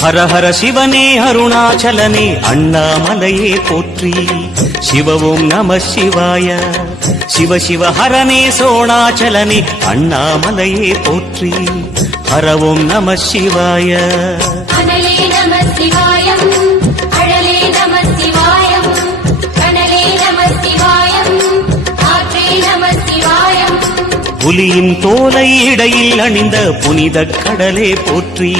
ஹர ஹர சிவனே அருணாச்சலனே அண்ணாமலையே போற்றி. சிவ ஓம் நம சிவாய. சிவ சிவ ஹரனே சோணாச்சலனே அண்ணாமலையே போற்றி. ஹர ஓம் நம சிவாய. அனலே நம சிவாயம், அழலே நம சிவாயம், கனலே நம சிவாயம், ஆற்றே நம சிவாயம். புலியின் தோலை இடையில் அணிந்த புனித கடலே போற்றி.